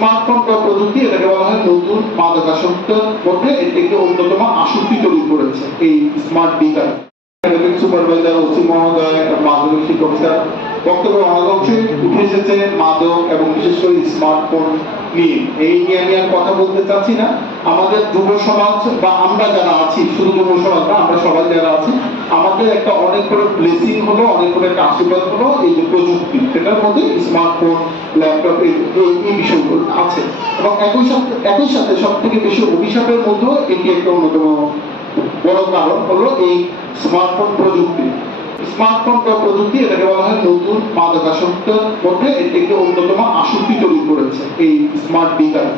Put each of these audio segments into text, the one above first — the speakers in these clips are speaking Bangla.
স্মার্টফোন বা প্রযুক্তি, এটাকে বলা হয় নতুন মাদকাসক্তের মধ্যে এটি একটি অন্যতম আসক্তি তৈরি করেছে এই স্মার্ট একাডেমিক সুপারভাইজার ওসি মহোদয় মাধ্যমিক শিক্ষক স্যার উঠে এসেছে মাদক এবং বিশেষ করে স্মার্টফোন নিয়ে। এই নিয়ে আমি আর কথা বলতে চাচ্ছি না। আমাদের যুব সমাজ বা আমরা যারা আছি, শুধু যুব সমাজ না, আমরা সবাই যারা আছি আমাদের একটা অনেক করে ব্লেসিং হলো, অনেক করে একটা আশীর্বাদ হলো এই যে প্রযুক্তি। সেটার মধ্যে স্মার্টফোন ল্যাপটপ এই বিষয়গুলো আছে। এবং একই সাথে একই সাথে সব থেকে বেশি অভিশাপের মধ্যেও এটি একটা অন্যতম বড় কারণ হলো এই স্মার্টফোন প্রযুক্তি। স্মার্টফোন বা প্রযুক্তি, এটাকে বলা হয় নতুন মাদকাসক্তের মধ্যে এটি একটি অন্যতম আসক্তি তৈরি করেছে এই স্মার্ট ডিভাইস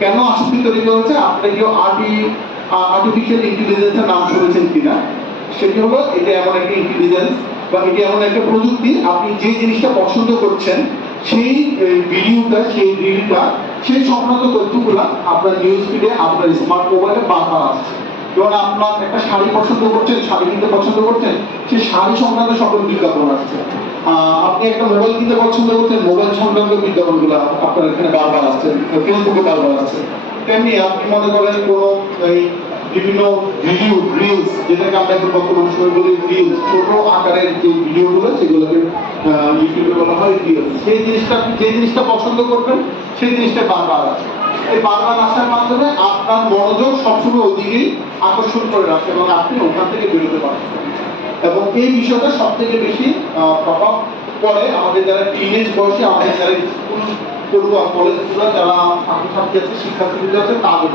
কেন আসক্তি তৈরি করেছে? আপনি কেউ আর্টি আর্টিফিশিয়াল ইন্টেলিজেন্সের নাম শুনেছেন কিনা? সেটি হলো এটা এমন একটা ইন্টেলিজেন্স বা এটি এমন একটা প্রযুক্তি, আপনি যে জিনিসটা পছন্দ করছেন, সেই ভিডিওটা সেই রিলটা সেই সংক্রান্ত তথ্যগুলো আপনার নিউজ ফিডে আপনার স্মার্ট মোবাইলে বারবার আসছে যেমন আপনার একটা শাড়ি পছন্দ করছেন, শাড়ি কিনতে পছন্দ করছেন, সেই শাড়ি সংক্রান্ত সকল বিজ্ঞাপন আসছে। আপনি একটা মোবাইল কিনতে পছন্দ করছেন মোবাইল সংক্রান্ত বিজ্ঞাপনগুলো আপনার এখানে বারবার আসছে ফেসবুকে বারবার আসছে। তেমনি আপনি মনে করেন কোনো বিভিন্ন ভিডিও রিলস যেটাকে আমরা এখন বর্তমান সময় বলি রিলস ছোট আকারের যে ভিডিওগুলো সেগুলোকে ইউটিউবে বলা হয় রিলস সেই জিনিসটা, যে জিনিসটা পছন্দ করবেন, সেই জিনিসটা বারবার আসে এই বারবার আসার মাধ্যমে আপনার মনোযোগ সবসময় ওদিকেই আকর্ষণ করে রাখে এবং আপনি ওখান থেকে বেরোতে পারছেন এবং এই বিষয়টা সব থেকে বেশি প্রভাব পড়ে আমাদের যারা টিনেজ বয়সে, আমাদের যারা স্কুল, পড়ুয়া কলেজ যারা ছাত্রছাত্রী আছে শিক্ষার্থী আছে তাদের।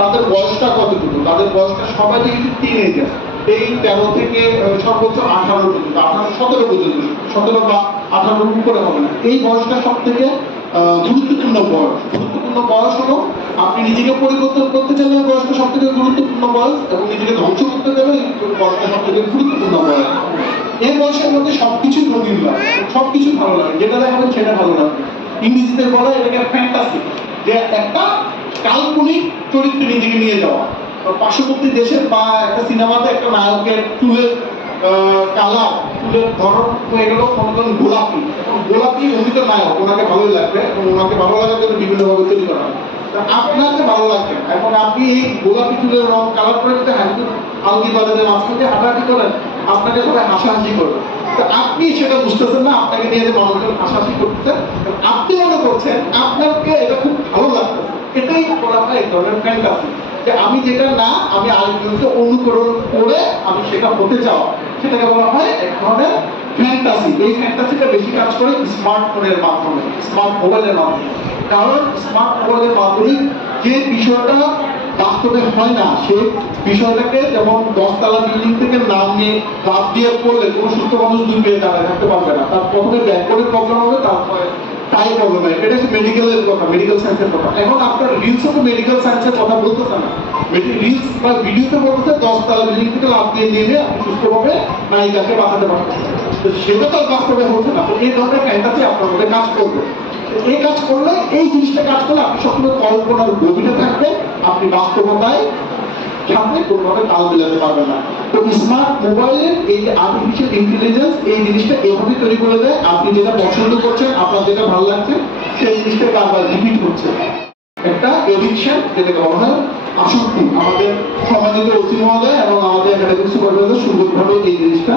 তাদের বয়সটা কতটুকু? তাদের বয়সটা সবাই কিন্তু টিনেজার এই তেরো থেকে সর্বোচ্চ আঠারো পর্যন্ত, আঠারো, সতেরো পর্যন্ত, সতেরো বা আঠারোর উপরে হবে না। এই বয়সটা সব থেকে গুরুত্বপূর্ণ বয়স। গুরুত্বপূর্ণ বয়স হলো আপনি নিজেকে পরিবর্তন করতে চাইলে বয়সটা সব থেকে গুরুত্বপূর্ণ বয়স এবং নিজেকে ধ্বংস করতে এই বয়সটা সব থেকে গুরুত্বপূর্ণ বয়স। এই বয়সের মধ্যে সবকিছু রঙিন লাগে সবকিছু ভালো লাগে। যেটা দেখাবেন সেটা ভালো লাগবে। ইংরেজিতে বলা এটাকে ফ্যান্টাসি যে একটা কাল্পনিক চরিত্র নিজেকে নিয়ে যাওয়া। পার্শ্ববর্তী দেশের বা একটা সিনেমাতে একটা নায়কের চুলের কালার, চুলের ধরন হয়ে গেল কোনো গোলাপি। এখন গোলাপি উনি তো নায়ক, ওনাকে ভালোই লাগবে এবং ওনাকে ভালো লাগার জন্য বিভিন্নভাবে তৈরি করা হয় আপনাকে ভালো লাগবে। এখন আপনি এই গোলাপি চুলের রং, কালার করে যদি হাঁটতে আলগি বাজারের মাঝখান হাঁটাহাঁটি করেন আপনাকে সবাই হাসাহাসি করবে। তো আপনি সেটা বুঝতেছেন না, আপনাকে নিয়ে যে মানুষজন হাসাহাসি করতেছে আপনি মনে করছেন আপনাকে এটা খুব ভালো লাগবে এটাই বলা হয় ধরনের ফ্যান্টাসি যে আমি যেটা না, আমি আরেকজনকে অনুকরণ করে আমি সেটা হতে চাওয়া। সেটাকে বলা হয় এক ধরনের ফ্যান্টাসি এই ফ্যান্টাসিটা বেশি কাজ করে স্মার্টফোনের মাধ্যমে স্মার্ট মোবাইলের মাধ্যমে। কারণ স্মার্ট মোবাইলের মাধ্যমে যে বিষয়টা বাস্তবে হয় না। সে বিষয়টাকে যেমন দশতলা বিল্ডিং থেকে নাম নিয়ে লাভ দিয়ে পড়লে কোনো সুস্থ মানুষ দুই পেয়ে দাঁড়ায়, থাকতে পারবে না। তার প্রথমে ব্যাকওয়ার্ডের প্রবলেম হবে, তারপরে তাই প্রবলেম হয় এটা হচ্ছে মেডিকেলের কথা মেডিকেল সায়েন্সের কথা। এখন আপনার রিলসও তো মেডিকেল সায়েন্সের কথা বলতেছে না। রিলস বা ভিডিওতে বলতেছে, দশতলা বিল্ডিং থেকে লাভ দিয়ে নেমে আপনি সুস্থভাবে নায়িকাকে বাঁচাতে পারতেছেন তো সেটা তো বাস্তবে হচ্ছে না। এই ধরনের ফ্যান্টাসি আপনার মধ্যে কাজ করবে। এই কাজ করলে, এই জিনিসটা কাজ করলে আপনি সবসময় কল্পনার থাকবেন আপনি বাস্তবতায় সামনে কোনোভাবে তাল মিলাতে পারবেন না। তো স্মার্ট মোবাইলের এই যে আর্টিফিশিয়াল ইন্টেলিজেন্স এই জিনিসটা এভাবে তৈরি করে দেয়, আপনি যেটা পছন্দ করছেন, আপনার যেটা ভালো লাগছে, সেই জিনিসটা বারবার রিপিট হচ্ছে একটা এডিকশন যেটাকে বলা আসক্তি। আমাদের সমাজিত ওসি মহোদয় এবং আমাদের একাডেমিক সুপারভাইজার সুন্দরভাবে এই জিনিসটা